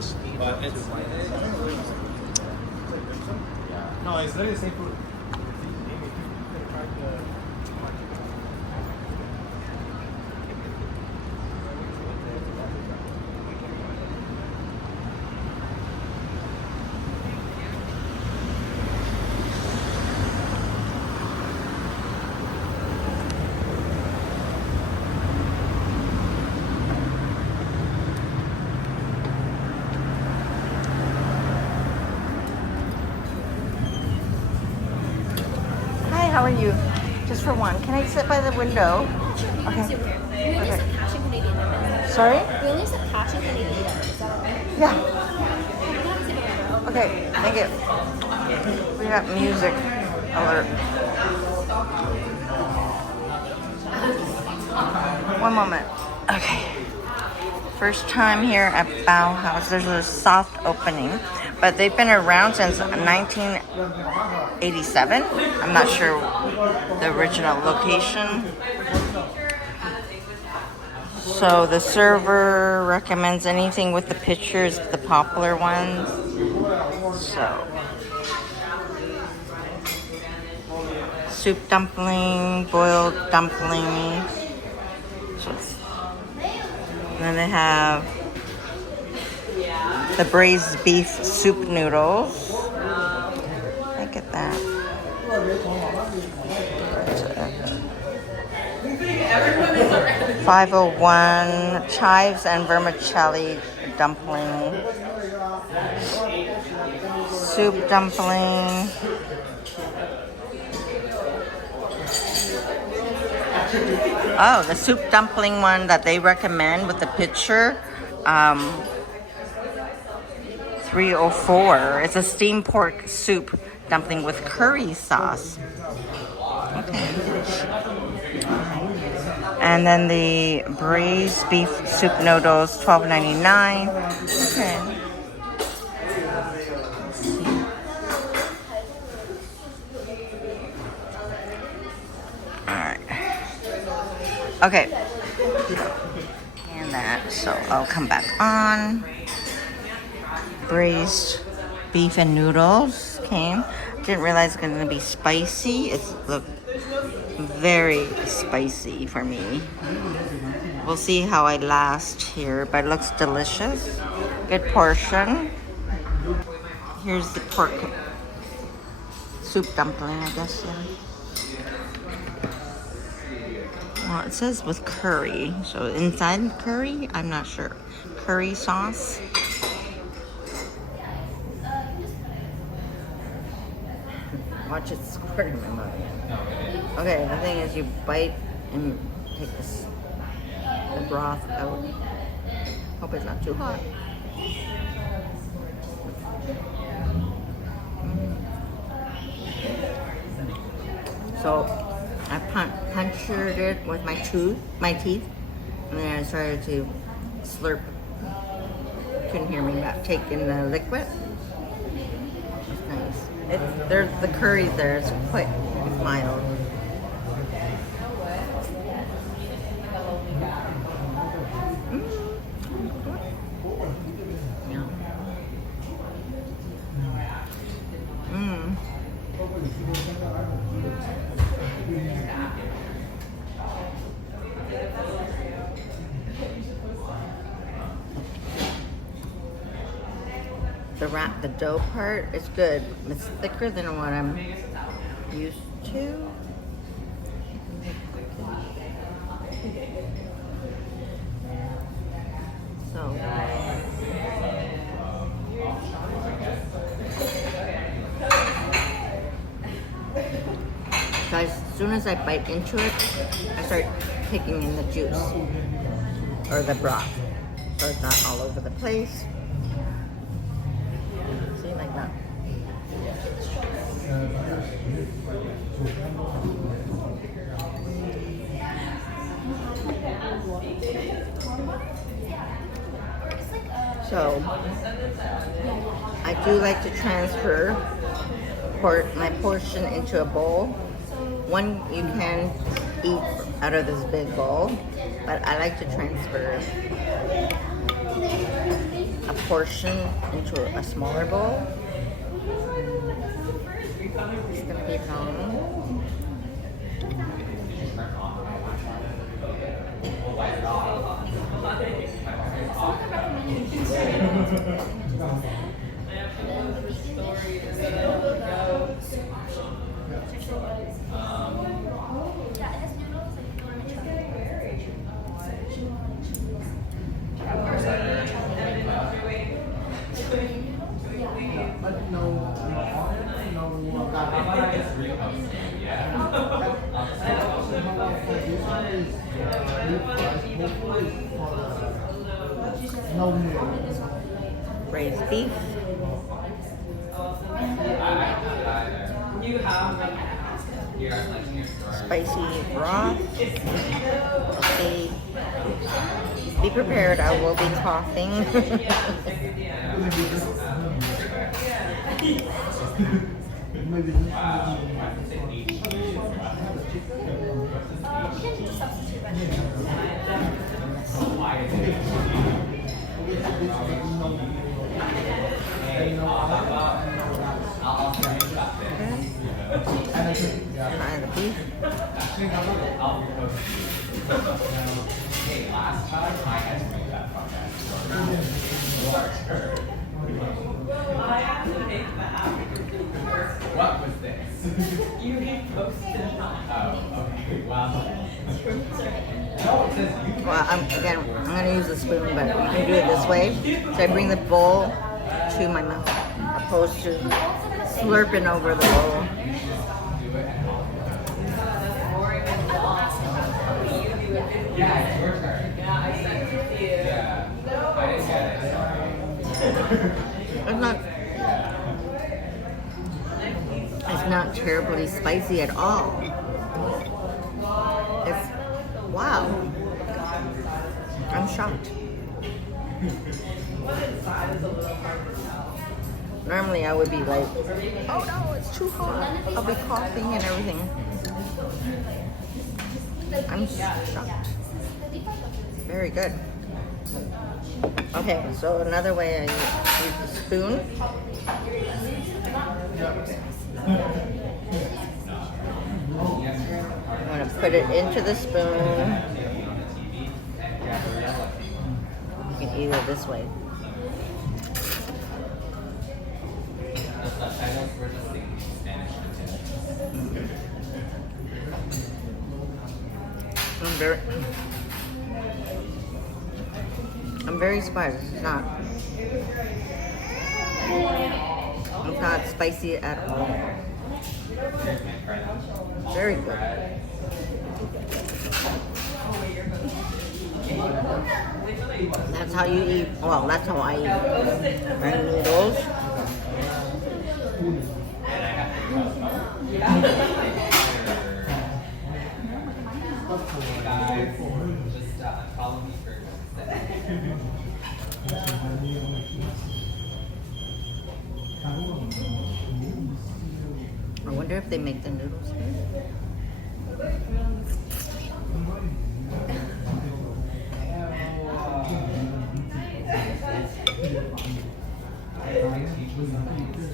yes. But it's no, it's very simple. Hi, how are you? Just for one. Can I sit by the window? Okay. We only accept cash and Canadian debit. Sorry? We only accept cash and Canadian debit. Is that okay? Yeah. We don't have to take a number. Okay, thank you. We got music alert. One moment. Okay. First time here at Bauhaus. There's a soft opening, but they've been around since 1987. I'm not sure the original location. So the server recommends anything with the pictures, the popular ones. So soup dumpling, boiled dumplings. So and then they have the braised beef soup noodles. Look at that. 501 chives and vermicelli dumpling. Soup dumpling. Oh, the soup dumpling one that they recommend with the picture, 304. It's a steamed pork soup dumpling with curry sauce. Okay. And then the braised beef soup noodles, $12.99. Okay. Okay, and that, so I'll come back on. Braised beef and noodles came. Didn't realize it's gonna be spicy. It's look very spicy for me. We'll see how I last here, but it looks delicious. Good portion. Here's the pork soup dumpling, I guess, yeah. Well, it says with curry, so inside curry, I'm not sure. Curry sauce. Watch it squirt in my mouth. Okay, the thing is you bite and take this, the broth out. Hope it's not too hot. So I punctured it with my teeth, and then I started to slurp. Couldn't hear me about taking the liquid. It's nice. There's the curry there. It's quite mild. The dough part is good. It's thicker than what I'm used to. So as soon as I bite into it, I start taking in the juice or the broth, so it's not all over the place. See, like that. So I do like to transfer my portion into a bowl. One you can eat out of this big bowl, but I like to transfer a portion into a smaller bowl. It's gonna be long. Braised beef. Spicy broth. Okay. Be prepared, I will be coughing. Try the beef. What was this? You posted. Oh, okay. Wow. Well, I'm gonna use a spoon, but you can do it this way. So I bring the bowl to my mouth, opposed to slurping over the bowl. Yeah, it's your turn. Yeah, I sent it to you. Yeah. I didn't get it. It's not terribly spicy at all. It's, wow. I'm shocked. Normally I would be like, oh no, it's too hot. I'll be coughing and everything. I'm shocked. Very good. Okay, so another way I use the spoon. I'm going to put it into the spoon. You can eat it this way. I'm very surprised. It's not spicy at all. Very good. That's how you eat. Well, that's how I eat my noodles. Just follow me for I wonder if they make the noodles here.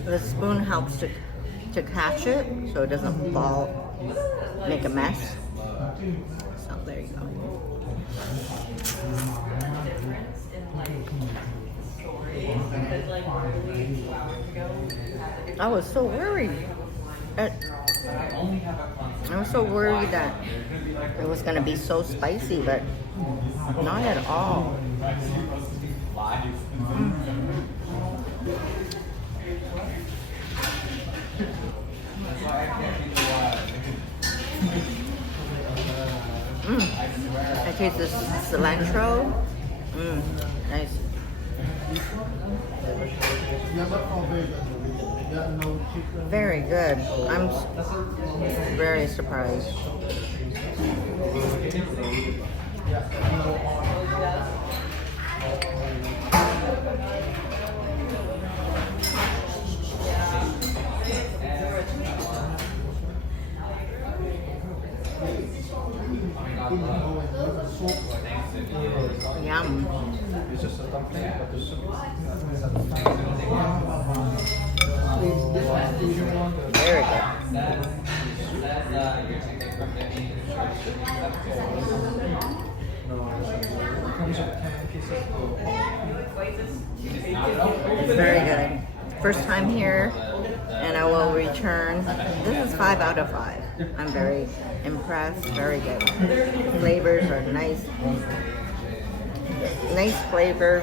The spoon helps to catch it so it doesn't fall, make a mess. So there you go. I was so worried. I was so worried that it was going to be so spicy, but not at all. I taste the cilantro. Nice. Very good. I'm very surprised. Yum. It's just a dumpling, but the soup is at the Very good. comes with 10 pieces. It's very good. First time here, and I will return. This is 5 out of 5. I'm very impressed. Very good. Flavors are nice. Nice flavor.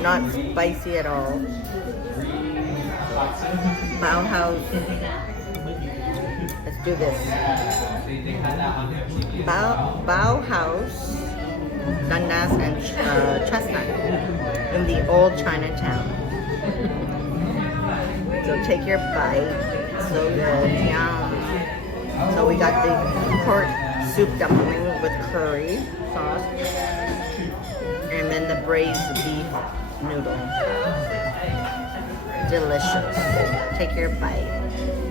Not spicy at all. Bauhaus. Let's do this. Bauhaus, Dundas, and Chestnut in the old Chinatown. So take your bite. So good. Yum. So we got the pork soup dumpling with curry sauce. And then the braised beef noodle. Delicious. Take your bite.